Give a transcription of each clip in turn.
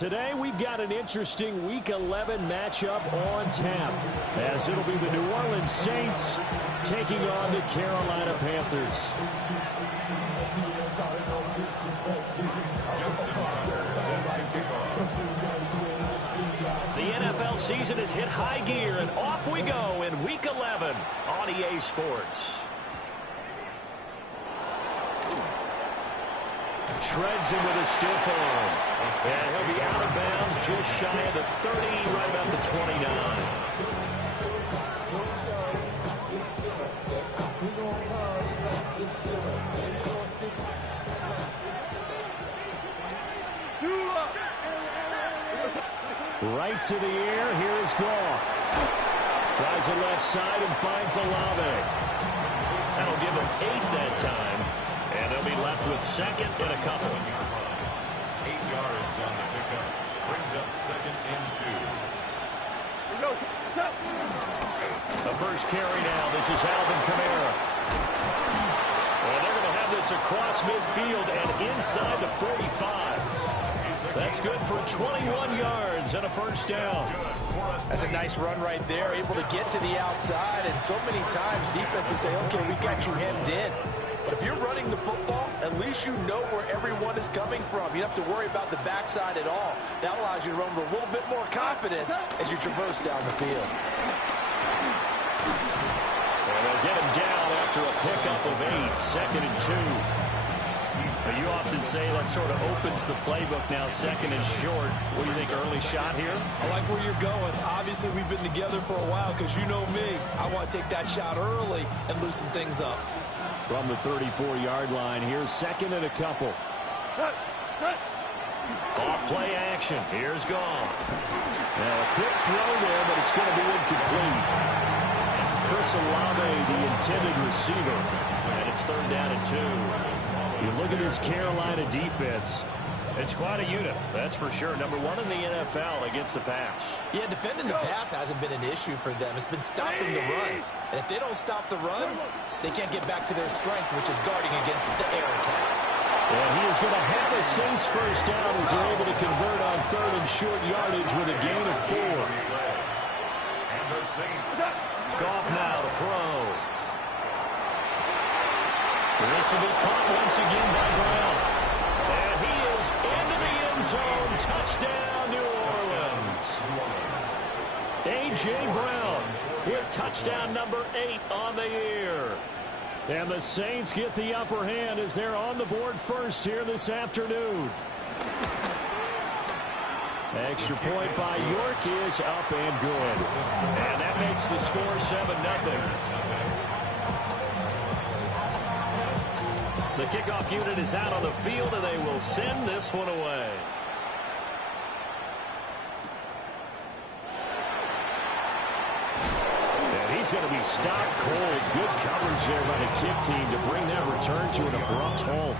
Today we've got an interesting Week 11 matchup on tap, as it'll be the New Orleans Saints taking on the Carolina Panthers. The NFL season has hit high gear, and off we go in Week 11 on EA Sports. Shreds him with a stiff arm. And he'll be out of bounds just shy of the 30, right about the 29. Right to the air, here is Goff. Tries it left side and finds Olave. That'll give him 8 that time. And they'll be left with second and a couple. 8 yards on the pickup. Brings up second and 2. The first carry now. This is Alvin Kamara. And they're going to have this across midfield and inside the 45. That's good for 21 yards and a first down. That's a nice run right there. Able to get to the outside. And so many times defenses say, okay, we've got you hemmed in. But if you're running the football, at least you know where everyone is coming from. You don't have to worry about the backside at all. That allows you to run with a little bit more confidence as you traverse down the field. And they'll get him down after a pickup of 8, second and 2. But you often say that sort of opens the playbook now, second and short. What do you think, early shot here? I like where you're going. Obviously, we've been together for a while because you know me. I want to take that shot early and loosen things up. From the 34-yard line, here's second and a couple. Off play action. Here's Goff. Now a quick throw there, but it's going to be incomplete. Chris Olave, the intended receiver. And it's third down and 2. You look at this Carolina defense. It's quite a unit, that's for sure. Number 1 in the NFL against the pass. Yeah, defending the pass hasn't been an issue for them. It's been stopping the run. And if they don't stop the run, they can't get back to their strength, which is guarding against the air attack. And he is going to have a Saints first down as they're able to convert on third and short yardage with a gain of 4. Goff now to throw. This will be caught once again by Brown. And he is into the end zone. Touchdown, New Orleans. A.J. Brown with touchdown number 8 on the year. And the Saints get the upper hand as they're on the board first here this afternoon. Extra point by York is up and good. And that makes the score 7-0. The kickoff unit is out on the field, and they will send this one away. And he's going to be stopped cold. Good coverage there by the kick team to bring that return to an abrupt halt.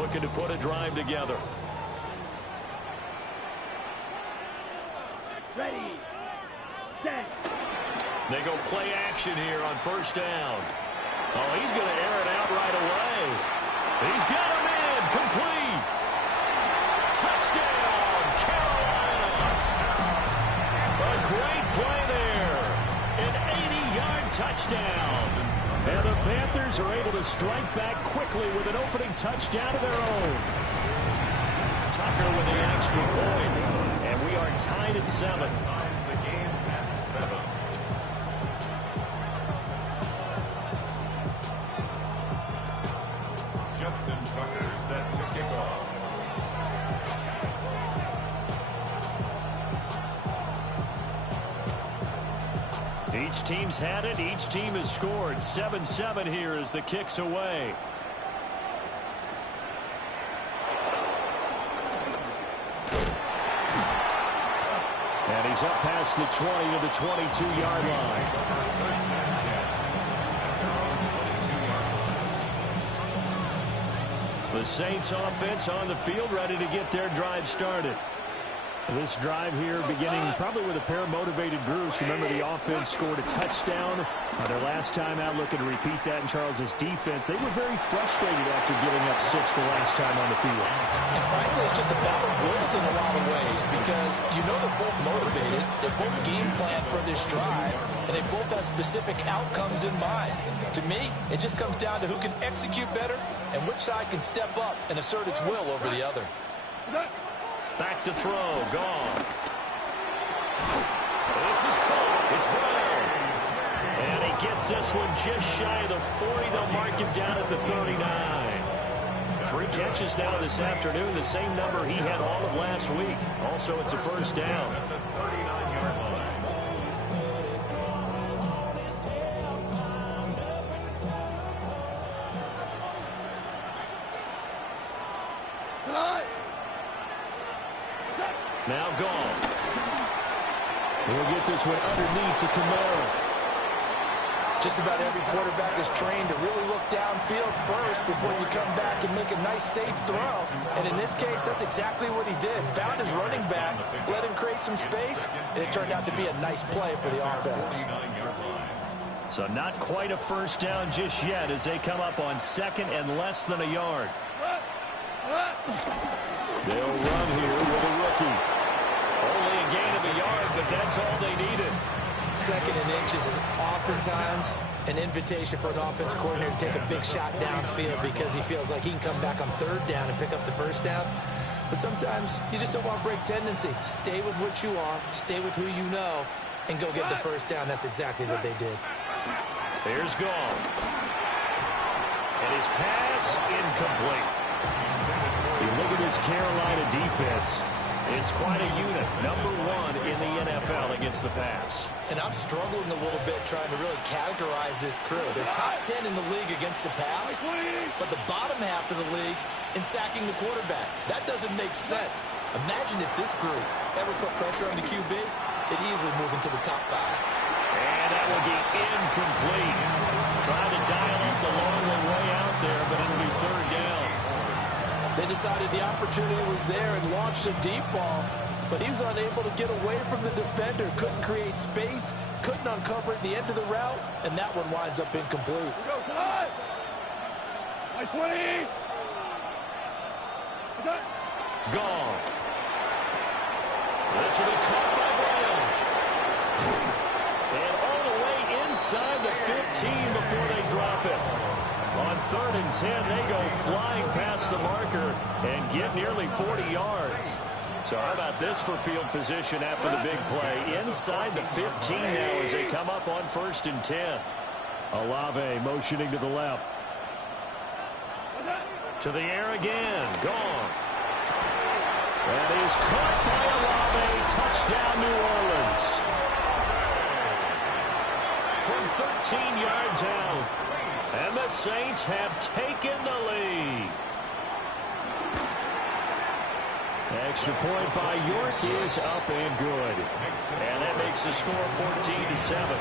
Looking to put a drive together. Ready, set. They go play action here on first down. Oh, he's going to air it out right away. He's got him in. Complete. Touchdown, Carolina. A great play there. An 80-yard touchdown. And the Panthers are able to strike back quickly with an opening touchdown of their own. Tucker with the extra point. And we are tied at 7. Ties the game at 7. Justin Tucker set to kick off. Each team's had it. Each team has scored. 7-7 here as the kick's away. And he's up past the 20 to the 22-yard line. The Saints offense on the field, ready to get their drive started. This drive here beginning probably with a pair of motivated groups. Remember, the offense scored a touchdown their last time out, looking to repeat that in Charles's defense. They were very frustrated after giving up 6 the last time on the field. And frankly, it's just a battle of wills in a lot of ways because you know they're both motivated, they're both game planned for this drive, and they both have specific outcomes in mind. To me, it just comes down to who can execute better and which side can step up and assert its will over the other. Back to throw, gone. This is caught. It's Brown. And he gets this one just shy of the 40. They'll mark him down at the 39. 3 catches now this afternoon, the same number he had all of last week. Also, it's a first down. Now gone. We'll get this one underneath to Kamara. Just about every quarterback is trained to really look downfield first before you come back and make a nice, safe throw. And in this case, that's exactly what he did. Found his running back, let him create some space, and it turned out to be a nice play for the offense. So not quite a first down just yet as they come up on second and less than a yard. They'll run here with a rookie. Only a gain of a yard, but that's all they needed. Second and inches is oftentimes an invitation for an offense coordinator to take a big shot downfield because he feels like he can come back on third down and pick up the first down. But sometimes you just don't want to break tendency. Stay with what you are, stay with who you know, and go get the first down. That's exactly what they did. Here's Gall. And his pass incomplete. You look at this Carolina defense. It's quite a unit. Number 1 in the NFL against the pass. And I'm struggling a little bit trying to really categorize this crew. They're top 10 in the league against the pass, but the bottom half of the league in sacking the quarterback. That doesn't make sense. Imagine if this group ever put pressure on the QB, they'd easily move into the top 5. And that will be incomplete. Trying to dial up the long one way out there, but it'll be third down. They decided the opportunity was there and launched a deep ball, but he was unable to get away from the defender, couldn't create space, couldn't uncover at the end of the route, and that one winds up incomplete. Goff. This will be caught by Brown. And all the way inside the 15 before they drop it. On 3rd and 10, they go flying past the marker and get nearly 40 yards. So how about this for field position after the big play? Inside the 15 now as they come up on 1st and 10. Olave motioning to the left. To the air again. Goff. That is caught by Olave. Touchdown, New Orleans. From 13 yards out. And the Saints have taken the lead. Extra point by York is up and good. And that makes the score 14-7.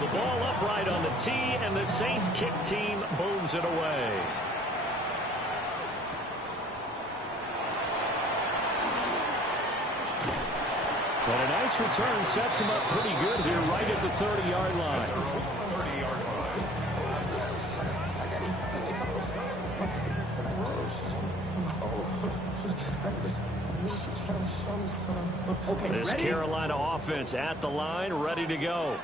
The ball upright on the tee, and the Saints kick team booms it away. And a nice return sets him up pretty good here right at the 30-yard line. This Carolina offense at the line, ready to go.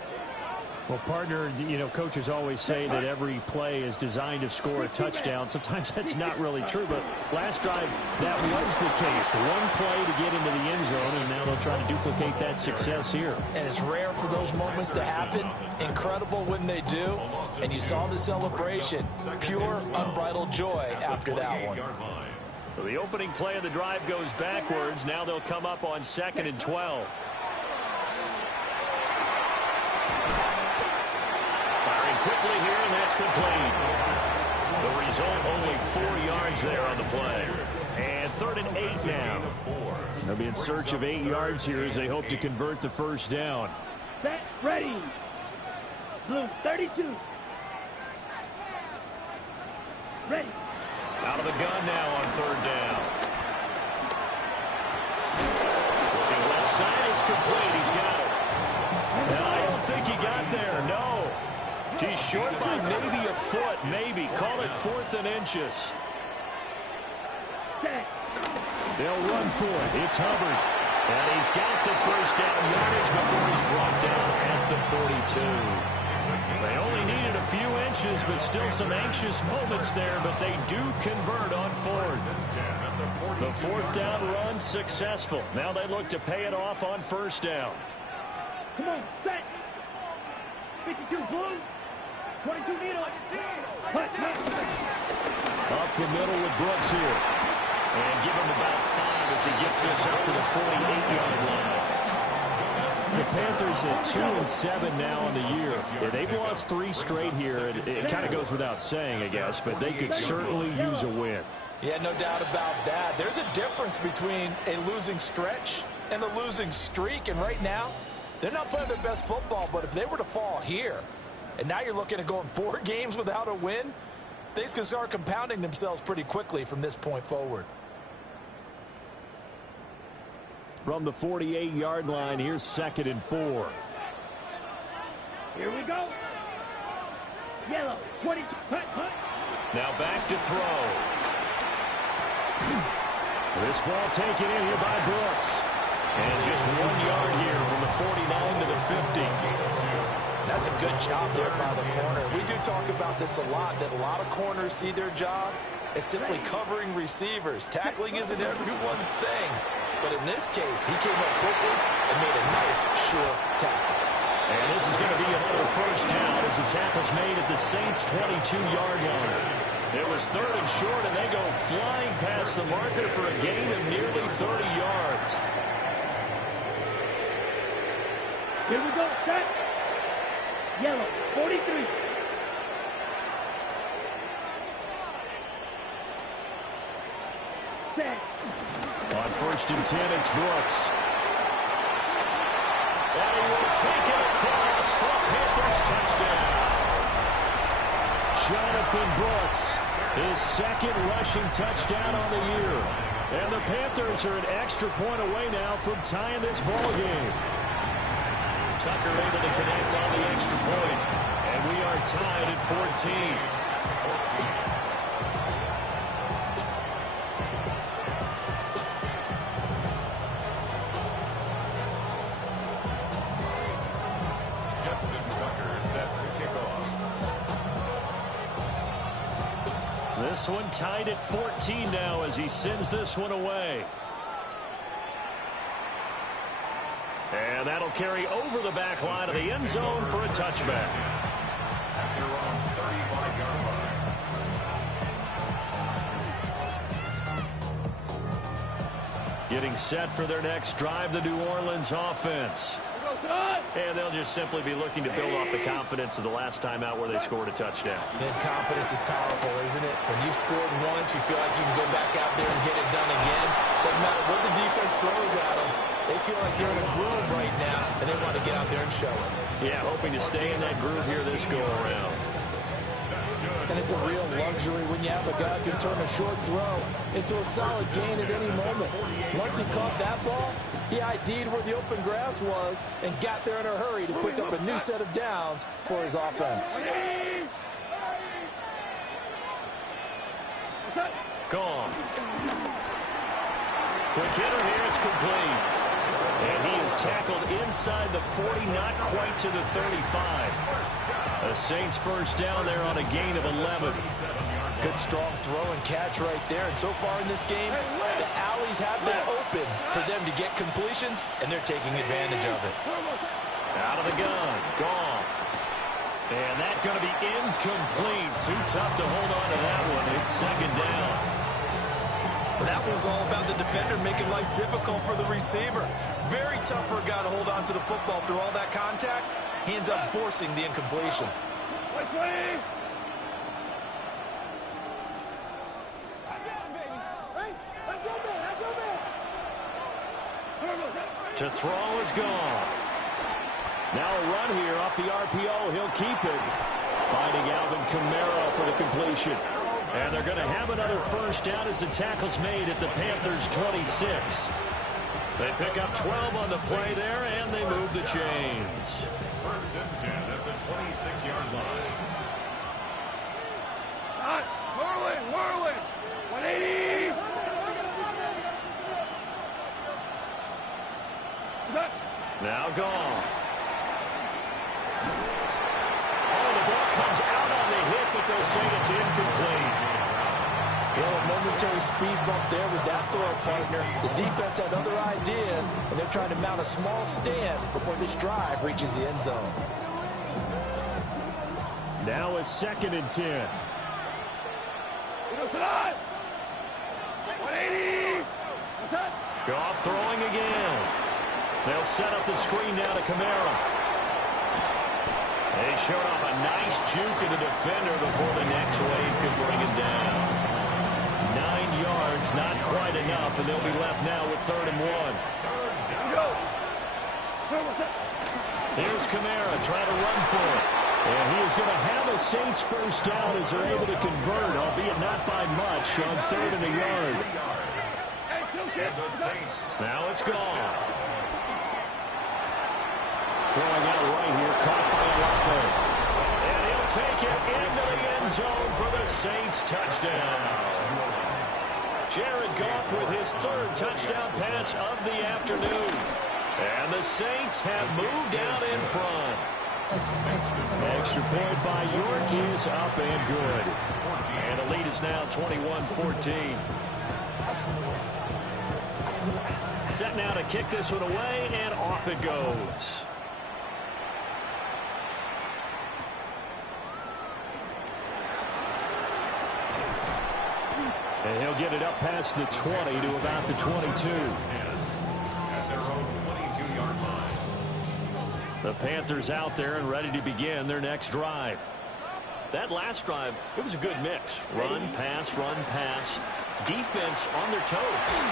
Well, partner, you know, coaches always say that every play is designed to score a touchdown. Sometimes that's not really true, but last drive, that was the case. One play to get into the end zone, and now they'll try to duplicate that success here. And it's rare for those moments to happen. Incredible when they do. And you saw the celebration. Pure, unbridled joy after that one. So the opening play of the drive goes backwards. Now they'll come up on 2nd and 12. Quickly here, and that's complete. The result, only 4 yards there on the play. And 3rd and 8 now. They'll be in search of 8 yards here as they hope to convert the first down. Set, ready. Blue 32. Ready. Out of the gun now on 3rd down. short by maybe a foot, maybe. Call it 4th and inches. They'll run for it. It's Hubbard. And he's got the first down yardage before he's brought down at the 42. They only needed a few inches, but still some anxious moments there, but they do convert on 4th. The 4th down run successful. Now they look to pay it off on 1st down. Come on, set. 52 blue. 22 needle. Up the middle with Brooks here. And give him about 5 as he gets this up to the 48-yard line. The Panthers at 2-7 now on the year. Yeah, they've lost 3 straight here. It kind of goes without saying, I guess, but they could certainly use a win. Yeah, no doubt about that. There's a difference between a losing stretch and a losing streak, and right now, they're not playing their best football, but if they were to fall here, and now you're looking at going 4 games without a win, things can start compounding themselves pretty quickly from this point forward. From the 48-yard line, here's 2nd and 4. Here we go. Yellow, 20. Now back to throw. This ball taken in here by Brooks. And just 1 yard here from the 49 to the 50. That's a good job there by the corner. We do talk about this a lot, that a lot of corners see their job as simply covering receivers. Tackling isn't everyone's thing. But in this case, he came up quickly and made a nice, sure tackle. And this is going to be another 1st down as the tackle's made at the Saints' 22-yard line. It was 3rd and short, and they go flying past the marker for a gain of nearly 30 yards. Here we go, set. Yellow, 43. Set. On 1st and 10, it's Brooks. And he will take it across for a Panthers touchdown. Jonathan Brooks, his 2nd rushing touchdown on the year. And the Panthers are an extra point away now from tying this ball game. Tucker able to connect on the extra point. And we are tied at 14. This one tied at 14 now as he sends this one away. And that'll carry over the back line of the end zone for a touchback. Getting set for their next drive, the New Orleans offense. And they'll just simply be looking to build off the confidence of the last time out where they scored a touchdown. And confidence is powerful, isn't it? When you've scored once, you feel like you can go back out there and get it done again. Doesn't matter what the defense throws at them. They feel like they're in a groove right now, and they want to get out there and show it. Yeah, hoping to stay in that groove here this go-around. And it's a real luxury when you have a guy who can turn a short throw into a solid gain at any moment. Once he caught that ball, he ID'd where the open grass was and got there in a hurry to pick up a new set of downs for his offense. Gone. Quick hitter here, it's complete. And he is tackled inside the 40, not quite to the 35. The Saints first down there on a gain of 11. Good strong throw and catch right there. And so far in this game, the alleys have been open for them to get completions, and they're taking advantage of it. Out of the gun, Goff. And that's going to be incomplete. Too tough to hold on to that one. It's 2nd down. That one was all about the defender making life difficult for the receiver. Very tough for a guy to hold on to the football through all that contact. He ends up forcing the incompletion. To throw is gone. Now a run here off the RPO. He'll keep it. Finding Alvin Kamara for the completion. And they're going to have another first down as the tackle's made at the Panthers' 26. They pick up 12 on the play there, and they move the chains. 1st and 10 at the 26-yard line. Now Goff. Oh, the ball comes out on the hit, but they'll say it's incomplete. Well, a momentary speed bump there with that throw, partner. The defense had other ideas, and they're trying to mount a small stand before this drive reaches the end zone. Now a 2nd and 10. 180. Goff throwing again. They'll set up the screen now to Kamara. They showed off a nice juke of the defender before the next wave could bring him down. 9 yards, not quite enough, and they'll be left now with 3rd and 1. Here's Kamara trying to run for it. And he is going to have a Saints first down as they're able to convert, albeit not by much, on 3rd and a yard. Now it's gone. Throwing out right here, caught by Olave. And he'll take it into the end zone for the Saints touchdown. Jared Goff with his 3rd touchdown pass of the afternoon. And the Saints have moved out in front. Extra point by York is up and good. And the lead is now 21-14. Set now to kick this one away, and off it goes. And he'll get it up past the 20 to about the 22. At their own 22-yard line. The Panthers out there and ready to begin their next drive. That last drive, it was a good mix. Run, pass, defense on their toes.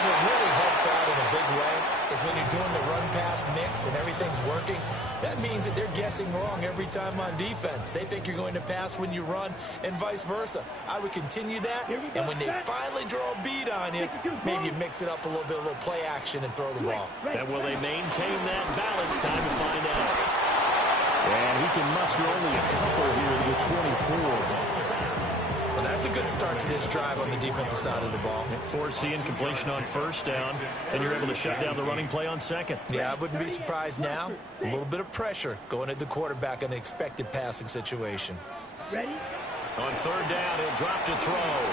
And what really helps out in a big way is when you're doing the run-pass mix and everything's working, that means that they're guessing wrong every time on defense. They think you're going to pass when you run and vice versa. I would continue that, and when they finally draw a beat on you, maybe you mix it up a little bit, a little play action, and throw the ball. And will they maintain that balance? Time to find out. And he can muster only a couple here to the 24. Well, that's a good start to this drive on the defensive side of the ball. Force the incompletion on 1st down, and you're able to shut down the running play on 2nd. Yeah, I wouldn't be surprised now. A little bit of pressure going at the quarterback in an expected passing situation. Ready? On 3rd down, he'll drop to throw.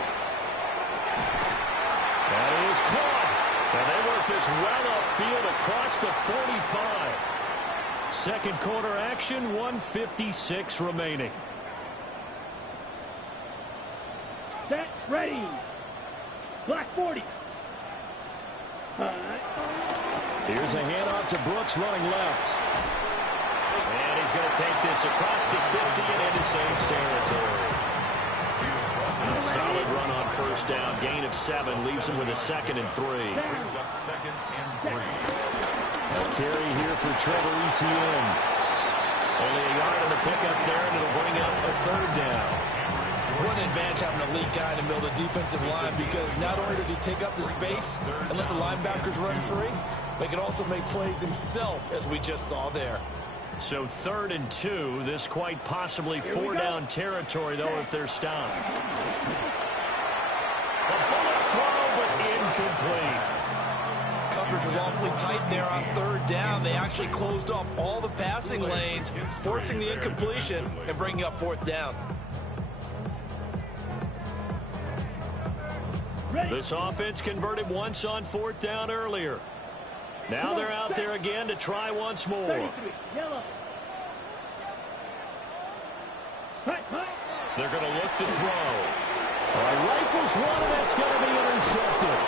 That is caught. And they work this well upfield across the 45. 2nd quarter action, 1:56 remaining. Set, ready. Black 40. Here's a handoff to Brooks running left. And he's going to take this across the 50 and into Saints territory. A solid run on 1st down. Gain of 7 leaves him with a 2nd and 3. Brings up 2nd and 3. A carry here for Trevor Etienne. Only a yard on the pickup there, and it'll bring up a 3rd down. What an advantage having a elite guy in the middle of the defensive line, because not only does he take up the space and let the linebackers run free, but he can also make plays himself, as we just saw there. So 3rd and 2, this quite possibly 4-down territory, though, if they're stopped. A bullet throw, but incomplete. Coverage was awfully tight there on 3rd down. They actually closed off all the passing lanes, forcing the incompletion and bringing up 4th down. This offense converted once on 4th down earlier. Now they're out there again to try once more. 33, yellow. They're going to look to throw. Rifles one, and that's going to be intercepted.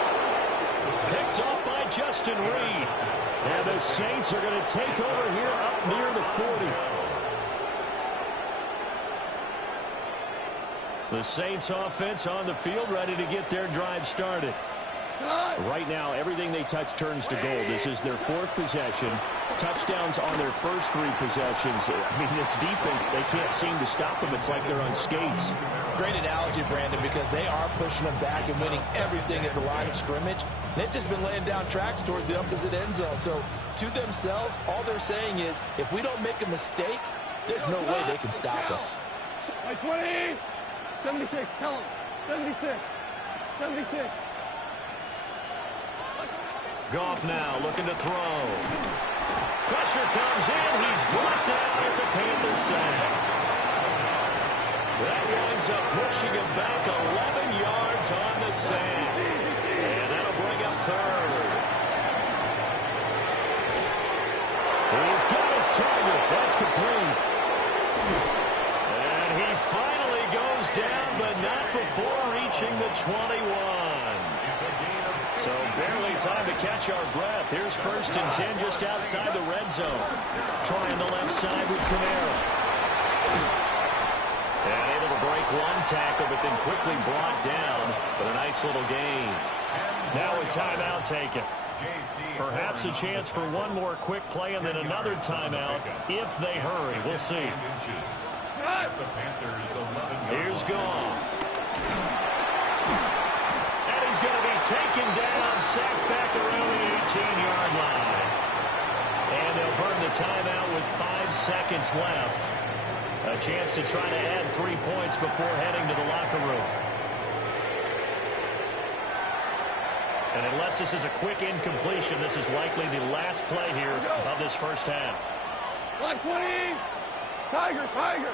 Picked off by Justin Reed. And the Saints are going to take over here up near the 40. The Saints offense on the field ready to get their drive started. Right now, everything they touch turns to gold. This is their 4th possession. Touchdowns on their first 3 possessions. I mean, this defense, they can't seem to stop them. It's like they're on skates. Great analogy, Brandon, because they are pushing them back and winning everything at the line of scrimmage. They've just been laying down tracks towards the opposite end zone. So, to themselves, all they're saying is, if we don't make a mistake, there's no way they can stop us. 20. 76, tell him. 76. 76. Goff now looking to throw. Pressure comes in. He's brought down. It's a Panthers sack. That winds up pushing him back 11 yards on the sack. And that'll bring up third. He's got his target. That's complete. And he finally goes down, but not before reaching the 21. So barely time to catch our breath. Here's 1st and 10 just outside the red zone. Trying the left side with Kamara. And able to break one tackle, but then quickly brought down. But a nice little gain. Now a timeout taken. Perhaps a chance for one more quick play and then another timeout if they hurry. We'll see. Here's Goff. And he's going to be taken down, sacked back around the 18-yard line. And they'll burn the timeout with 5 seconds left. A chance to try to add 3 points before heading to the locker room. And unless this is a quick incompletion, this is likely the last play here of this first half. Black 20! Tiger, Tiger!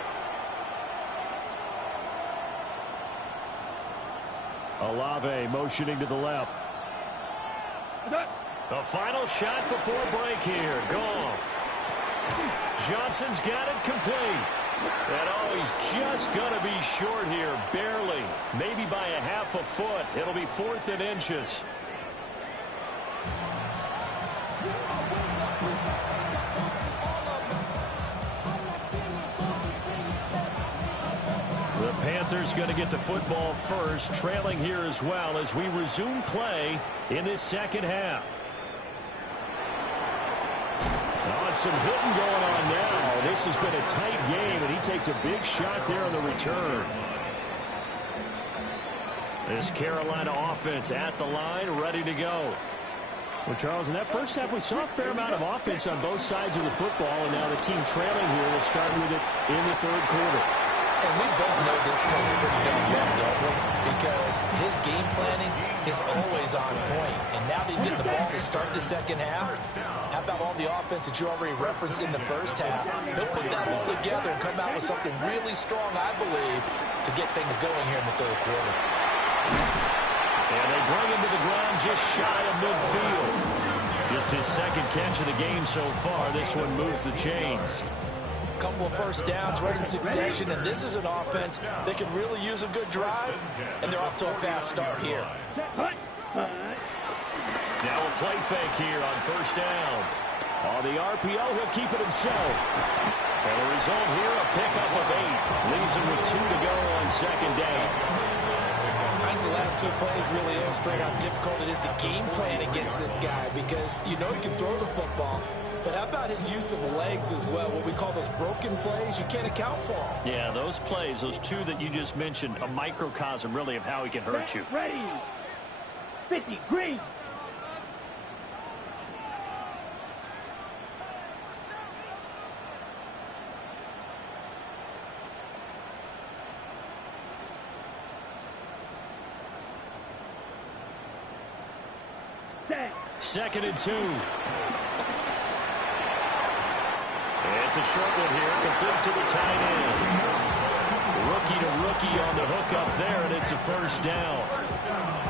Olave motioning to the left. The final shot before break here. Goff. Johnson's got it complete. And oh, he's just going to be short here, barely. Maybe by a half a foot. It'll be 4th and inches. The Panthers going to get the football first, trailing here as well as we resume play in this second half. Some hitting going on now. This has been a tight game, and he takes a big shot there on the return. This Carolina offense at the line, ready to go. Well, Charles, in that first half, we saw a fair amount of offense on both sides of the football, and now the team trailing here will start with it in the third quarter. And we both know this coach pretty darn well, don't we? Because his game planning is always on point. And now that he's getting the ball to start the second half, how about all the offense that you already referenced in the first half? He'll put that all together and come out with something really strong, I believe, to get things going here in the third quarter. And they bring him to the ground just shy of midfield. Just his second catch of the game so far. This one moves the chains. Couple of first downs right in succession, and this is an offense that can really use a good drive, and they're off to a fast start here. Now a play fake here on first down. On the RPO, he'll keep it himself. And the result here, a pickup of 8. Leaves him with 2 to go on second down. I think the last 2 plays really illustrate how difficult it is to game plan against this guy, because you know he can throw the football. But how about his use of legs as well? What we call those broken plays, you can't account for them. Yeah, those plays, those 2 that you just mentioned, a microcosm really of how he can hurt you. Ready. 50, green. Second and 2. It's a short one here, complete to the tight end. Rookie to rookie on the hook up there, and it's a first down.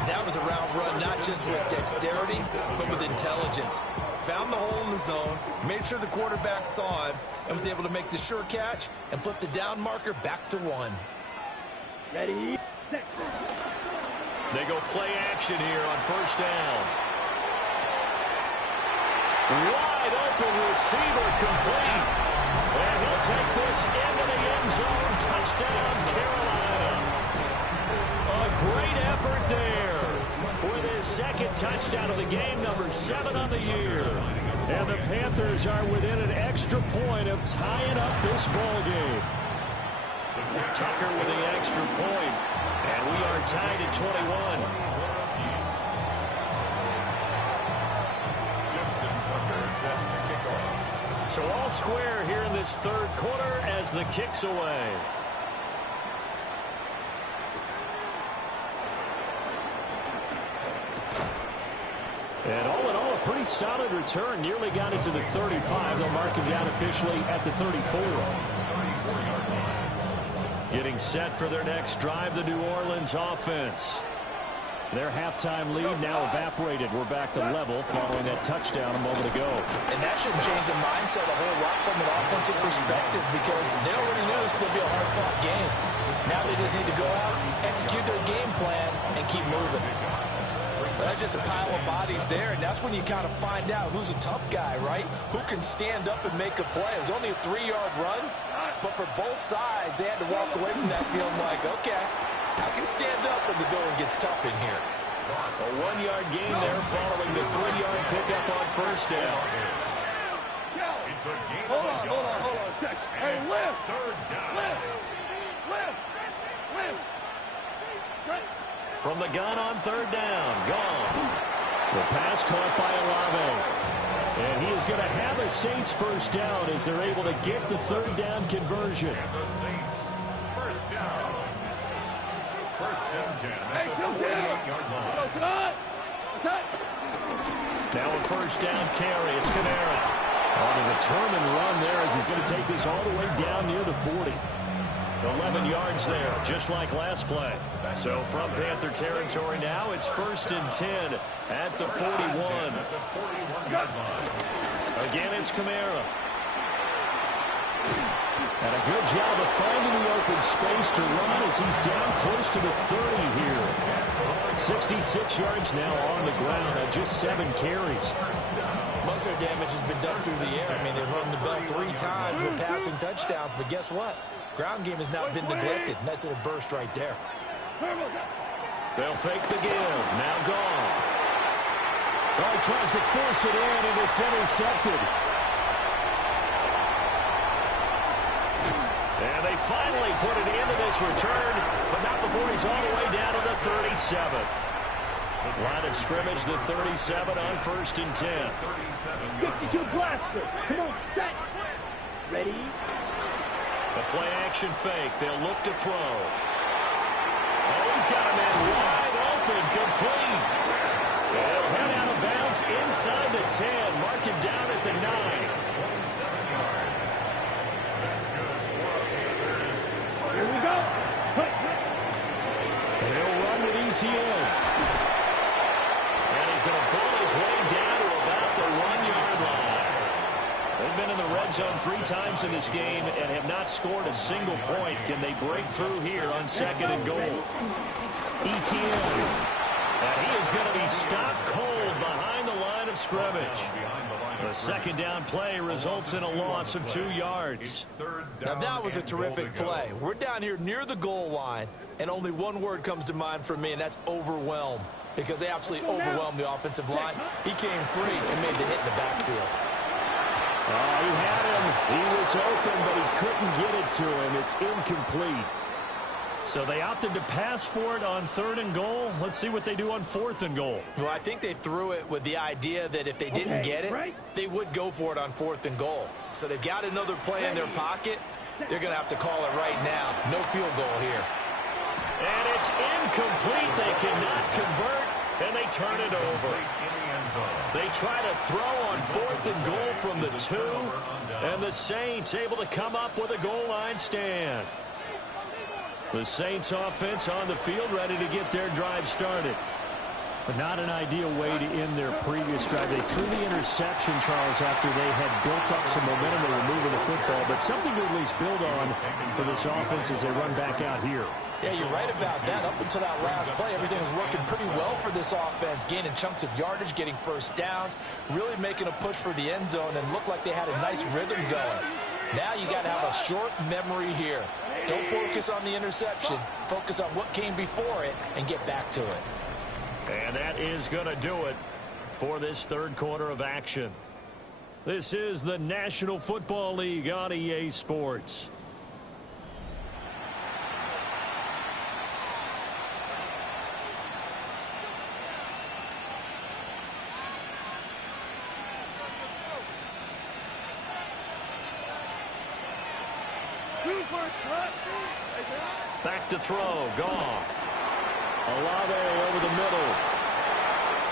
That was a route run, not just with dexterity, but with intelligence. Found the hole in the zone, made sure the quarterback saw him, and was able to make the sure catch and flip the down marker back to 1. Ready, set. They go play action here on first down. Wide open receiver complete. And he'll take this into the end zone. Touchdown, Carolina. A great effort there with his second touchdown of the game, number 7 on the year. And the Panthers are within an extra point of tying up this ball game. Tucker with the extra point. And we are tied at 21. So all square here in this third quarter as the kick's away. And all in all, a pretty solid return. Nearly got it to the 35. They'll mark him down officially at the 34. Getting set for their next drive, the New Orleans offense. Their halftime lead now evaporated. We're back to level following that touchdown a moment ago. And that shouldn't change the mindset a whole lot from an offensive perspective because they already knew this was going to be a hard-fought game. Now they just need to go out, execute their game plan, and keep moving. But that's just a pile of bodies there, and that's when you kind of find out who's a tough guy, right? Who can stand up and make a play. It was only a 3-yard run, but for both sides, they had to walk away from that feeling like, okay, I can stand up when the going gets tough in here. A 1-yard gain there following the 3-yard pickup on first down. It's a gain. Hold on. Hey, lift. Third down. Lift. From the gun on third down. Gone. The pass caught by Olave. And he is going to have a Saints first down as they're able to get the third down conversion. And the Saints first down. First and 10 Hey, at the go down. 48-yard line. Now a first down carry. It's Kamara. On a determined run there as he's going to take this all the way down near the 40. 11 yards there, just like last play. So from Panther territory now, it's first and 10 at the 41. Again, it's Kamara. And a good job of finding the open space to run as he's down close to the 30 here. 66 yards now on the ground at just 7 carries. Most of their damage has been done through the air. I mean, they've rung the bell 3 times with passing touchdowns, but guess what? Ground game has not been neglected. Nice little burst right there. They'll fake the give. Now gone. Oh, he tries to force it in, and it's intercepted. And they finally put it into this return, but not before he's all the way down to the 37. Line of scrimmage, the 37 on first and 10. 52 blaster. Come on, set. Ready? The play action fake. They'll look to throw. Oh, he's got a man wide open, complete. They'll head out of bounds inside the 10. Mark him down at the 9. 27 yards. That's good. Here we go. They'll run with ETN. And he's going to pull his way down to about the 1-yard line. They've been in the red zone 3 times in this game and have not scored a single point. Can they break through here on second and goal? ETN. And he is going to be stopped cold behind the line of scrimmage. The second down play results in a loss of 2 yards. Now, that was a terrific play. We're down here near the goal line, and only one word comes to mind for me, and that's overwhelm, because they absolutely overwhelmed the offensive line. He came free and made the hit in the backfield. Oh, he had him. He was open, but he couldn't get it to him. It's incomplete. So they opted to pass for it on third and goal. Let's see what they do on fourth and goal. Well, I think they threw it with the idea that if they didn't get it, they would go for it on fourth and goal. So they've got another play in their pocket. They're going to have to call it right now. No field goal here. And it's incomplete. They cannot convert, and they turn it over. They try to throw on fourth and goal from the 2, and the Saints able to come up with a goal line stand. The Saints offense on the field ready to get their drive started. But not an ideal way to end their previous drive. They threw the interception, Charles, after they had built up some momentum. They were moving the football, but something to at least build on for this offense as they run back out here. Yeah, you're right about that. Up until that last play, everything was working pretty well for this offense, gaining chunks of yardage, getting first downs, really making a push for the end zone, and looked like they had a nice rhythm going. Now you got to have a short memory here. Don't focus on the interception. Focus on what came before it and get back to it. And that is going to do it for this third quarter of action. This is the National Football League on EA Sports. Back to throw. Goff. Olave over the middle.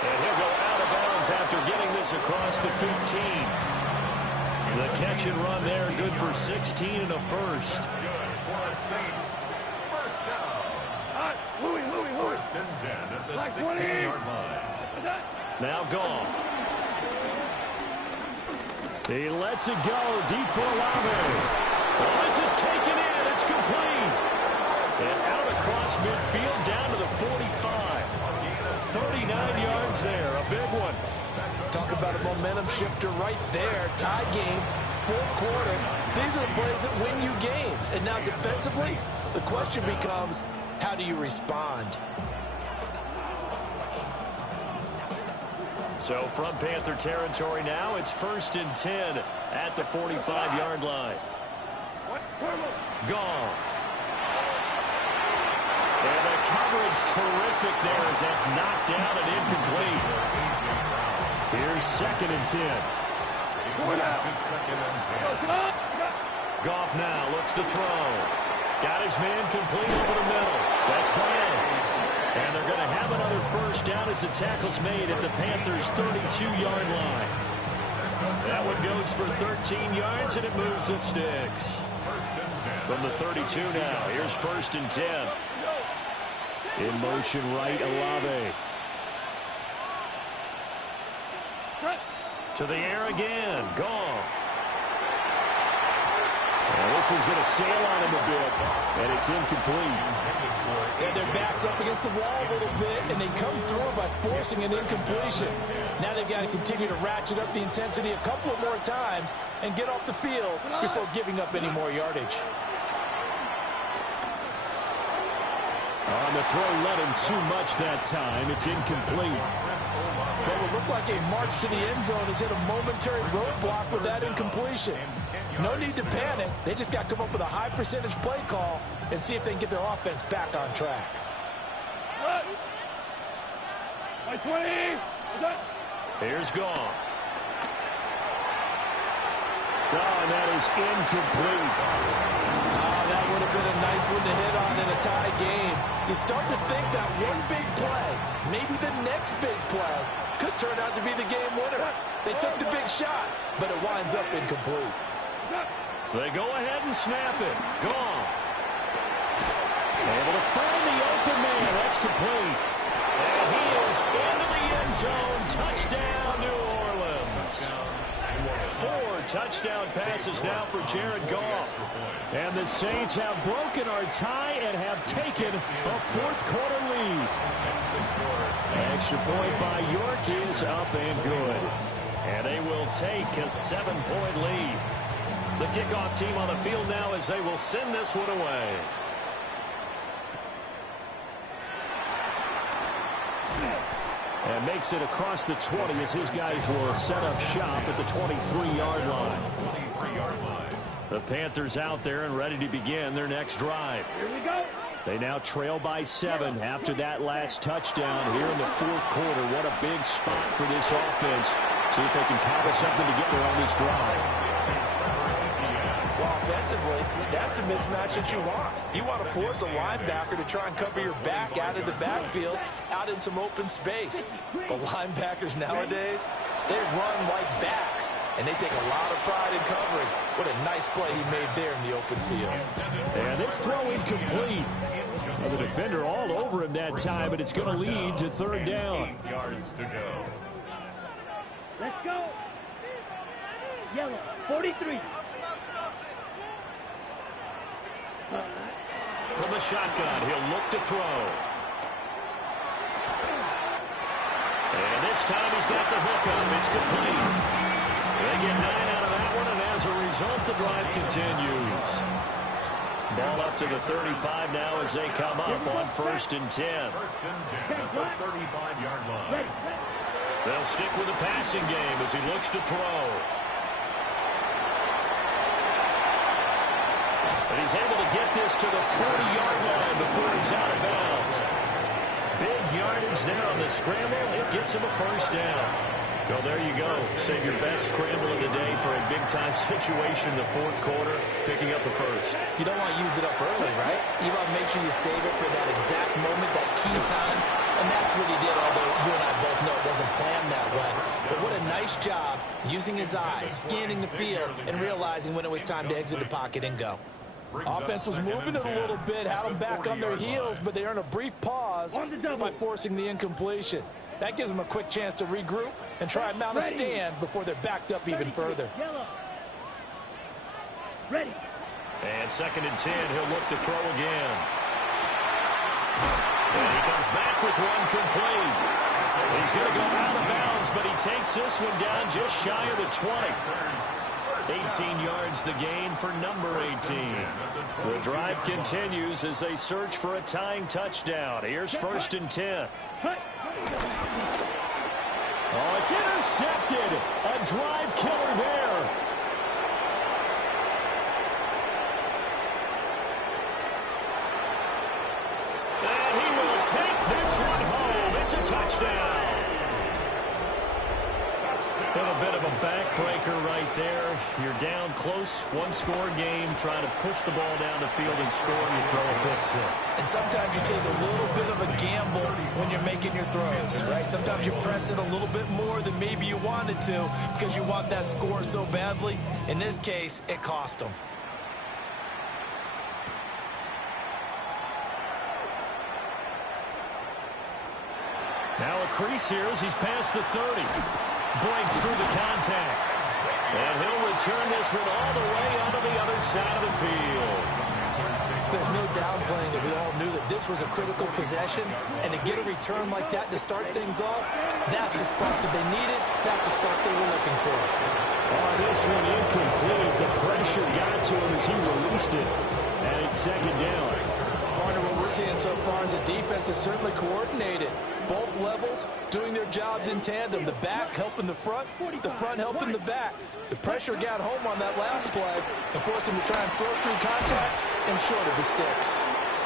And he'll go out of bounds yards after getting this across the 15. The catch and run there, good for 16 and a first. Good for the Saints. First down. Louis. First and 10 at the 16-yard line. Now Goff. He lets it go deep for Olave. Well, this is taken in. It's complete. And out across midfield down to the 45. 39 yards there. A big one. Talk about a momentum shifter right there. Tie game, fourth quarter. These are the plays that win you games. And now defensively, the question becomes, how do you respond? So from Panther territory now, it's first and 10 at the 45-yard line. Goff. And the coverage terrific there as that's knocked down and incomplete. Here's second and 10. Goff now looks to throw. Got his man complete over the middle. That's Brown. And they're going to have another first down as the tackle's made at the Panthers' 32-yard line. That one goes for 13 yards, and it moves the sticks. From the 32 now, here's first and 10. In motion right, Olave. To the air again, Goff. And this one's going to sail on him a bit, and it's incomplete. And their back's up against the wall a little bit, and they come through by forcing an incompletion. Now they've got to continue to ratchet up the intensity a couple of more times and get off the field before giving up any more yardage. On the throw, let him too much that time. It's incomplete. What would look like a march to the end zone has hit a momentary roadblock with that incompletion. No need to panic. They just got to come up with a high percentage play call and see if they can get their offense back on track. 20. Here's Goff. Oh, and that is incomplete. That would have been a nice one to hit on in a tie game. You start to think that one big play, maybe the next big play, could turn out to be the game winner. They took the big shot, but it winds up incomplete. They go ahead and snap it. Goff. Able to find the open man. That's complete. And he is into the end zone. Touchdown, New Orleans. 4 touchdown passes now for Jared Goff. And the Saints have broken our tie and have taken a fourth-quarter lead. Extra point by York is up and good. And they will take a 7-point lead. The kickoff team on the field now as they will send this one away. And makes it across the 20 as his guys will set up shop at the 23-yard line. The Panthers out there and ready to begin their next drive. Here we go. They now trail by 7 after that last touchdown here in the fourth quarter. What a big spot for this offense. See if they can cobble something together on this drive. Well, offensively, that's the mismatch that you want. You want to force a linebacker to try and cover your back out of the backfield, out in some open space. But linebackers nowadays, they run like backs, and they take a lot of pride in covering. What a nice play he made there in the open field. And this throw incomplete. Well, the defender all over him that time, but it's going to lead to third down. 8 yards to go. Let's go. Yellow, 43. From the shotgun, he'll look to throw. And this time he's got the hook up. It's complete. They get 9 out of that one, and as a result, the drive continues. Ball up to the 35 now as they come up on first and 10. First and 10 at the 35-yard line. They'll stick with the passing game as he looks to throw. But he's able to get this to the 40-yard line before he's out of bounds. Big yardage there on the scramble. It gets him a first down. So there you go. Save your best scramble of the day for a big-time situation in the fourth quarter, picking up the first. You don't want to use it up early, right? You want to make sure you save it for that exact moment, that key time. And that's what he did, although you and I both know it wasn't planned that way. nice job using his eyes, scanning the field, and realizing when it was time to exit the pocket and go. Offense was moving it a little bit, had them back on their heels, but they earned a brief pause by forcing the incompletion. That gives them a quick chance to regroup and try and mount a stand before they're backed up even further. Ready. And 2nd and 10, he'll look to throw again. And he comes back with one complete. He's going to go out of bounds, but he takes this one down just shy of the 20. 18 yards the gain for number 18. The drive continues as they search for a tying touchdown. Here's 1st and 10. Oh, it's intercepted. A drive killer there. And he will take this one home. It's a touchdown. And a bit of a backbreaker right there. You're down close, one-score game, trying to push the ball down the field and score, and you throw a pick six. And sometimes you take a little bit of a gamble when you're making your throws, right? Sometimes you press it a little bit more than maybe you wanted to because you want that score so badly. In this case, it cost them. Now a crease here as he's past the 30. Breaks through the contact. And he'll return this one all the way onto the other side of the field. There's no downplaying that we all knew that this was a critical possession, and to get a return like that to start things off, that's the spark that they needed. That's the spark they were looking for. On this one, incomplete. The pressure got to him as he released it. And it's 2nd down. Partner, what we're seeing so far is the defense is certainly coordinated. Both levels doing their jobs in tandem. The back helping the front helping the back. The pressure got home on that last play and forced him to try and throw through contact and short of the sticks.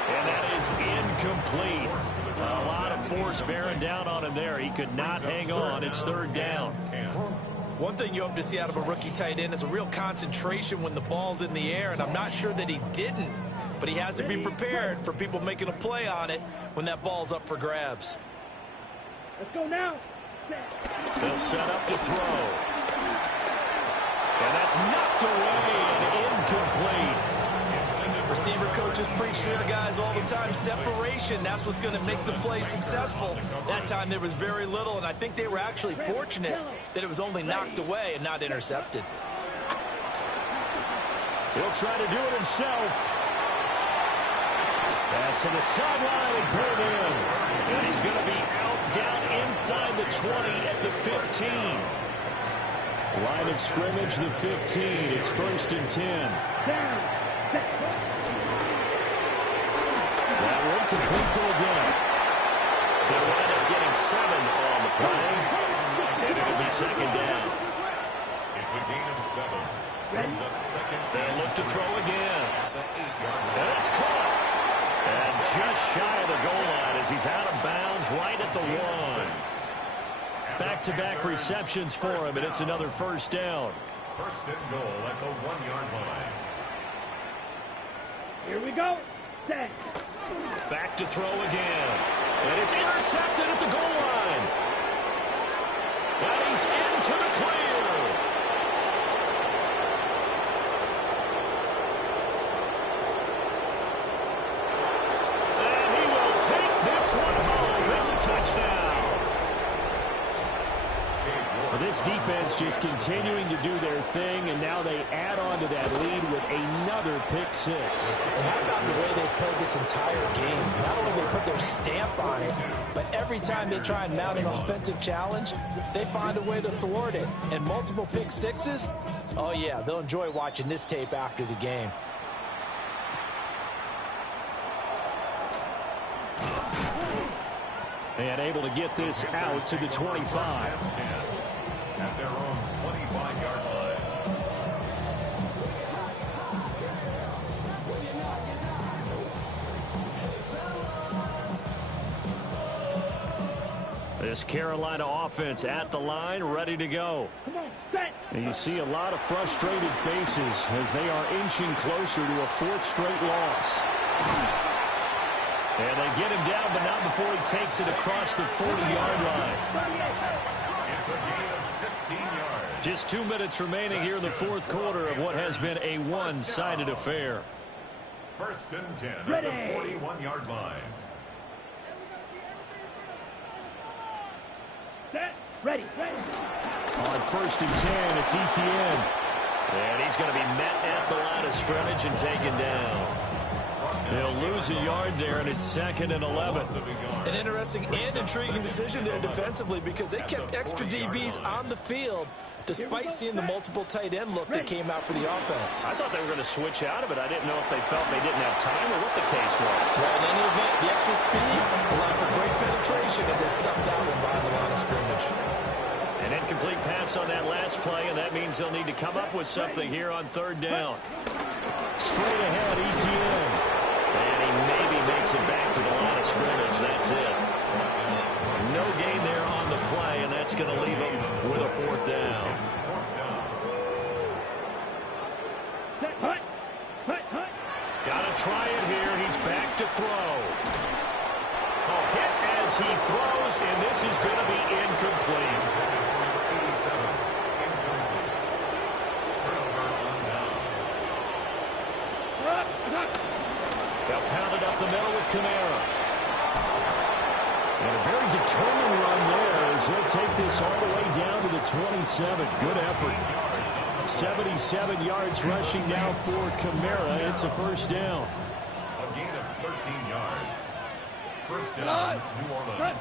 And that is incomplete. A lot of force bearing down on him there. He could not hang on. It's 3rd down. One thing you hope to see out of a rookie tight end is a real concentration when the ball's in the air, and I'm not sure that he didn't, but he has to be prepared for people making a play on it when that ball's up for grabs. Let's go now. They'll set up to throw. And that's knocked away and incomplete. Receiver coaches preach to their guys all the time. Separation, that's what's going to make the play successful. That time there was very little, and I think they were actually fortunate that it was only knocked away and not intercepted. He'll try to do it himself. Pass to the sideline and pulled in. And he's going to be out down inside the 20 at the 15. Line of scrimmage, the 15. It's 1st and 10. That one complete to again. They'll wind up getting 7 on the play. And it'll be 2nd down. It's a gain of 7. Brings up 2nd. They'll look to throw again. And it's caught. And just shy of the goal line as he's out of bounds right at the 1. Back-to-back receptions for him, and it's another 1st down. 1st and goal at the 1-yard line. Here we go. Set. Back to throw again. And it's intercepted at the goal line. And he's into the clear. And he will take this one home. It's a touchdown. Well, this defense just continuing to do their thing, and now they add on to that lead with another pick six. And how about the way they played this entire game? Not only they put their stamp on it, but every time they try and mount an offensive challenge, they find a way to thwart it. And multiple pick sixes, oh yeah, they'll enjoy watching this tape after the game. And able to get this out to the 25. At their own 25-yard line. This Carolina offense at the line, ready to go. Come on, set. And you see a lot of frustrated faces as they are inching closer to a 4th straight loss. And they get him down, but not before he takes it across the 40-yard line. It's a gain of 16 Just 2 minutes remaining here in the fourth quarter of what has been a one-sided affair. First and 10 at the 41-yard line. Set. Ready. On first and 10, it's ETN. And he's going to be met at the line of scrimmage and taken down. They'll lose a yard there, and it's 2nd and 11. An interesting and intriguing decision there defensively because they kept extra DBs on the field despite seeing the multiple tight end look that came out for the offense. I thought they were going to switch out of it. I didn't know if they felt they didn't have time or what the case was. Well, in any event, the extra speed allowed for great penetration as they stuffed that one behind the line of scrimmage. An incomplete pass on that last play, and that means they'll need to come up with something here on third down. Straight ahead, ETN. And he maybe makes it back to the line of scrimmage. That's it. No gain there on the play, and that's going to leave him with a fourth down. Got to try it here. He's back to throw. Hit as he throws, and this is going to be incomplete. They'll pound it up the middle with Kamara. And a very determined run there as he'll take this all the way down to the 27. Good effort. 77 yards rushing now for Kamara. It's a first down. A gain of 13 yards. First down, New Orleans.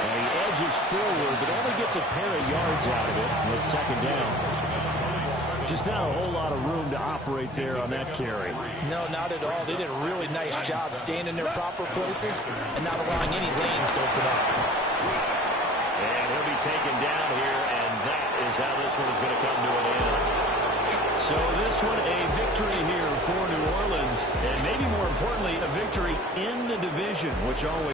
And he edges forward, but only gets a pair of yards out of it. And it's 2nd down. Just not a whole lot of room to operate there on that carry. No, not at all. They did a really nice job staying in their proper places and not allowing any lanes to open up. And he'll be taken down here, and that is how this one is going to come to an end. So this one a victory here for New Orleans, and maybe more importantly, a victory in the division, which always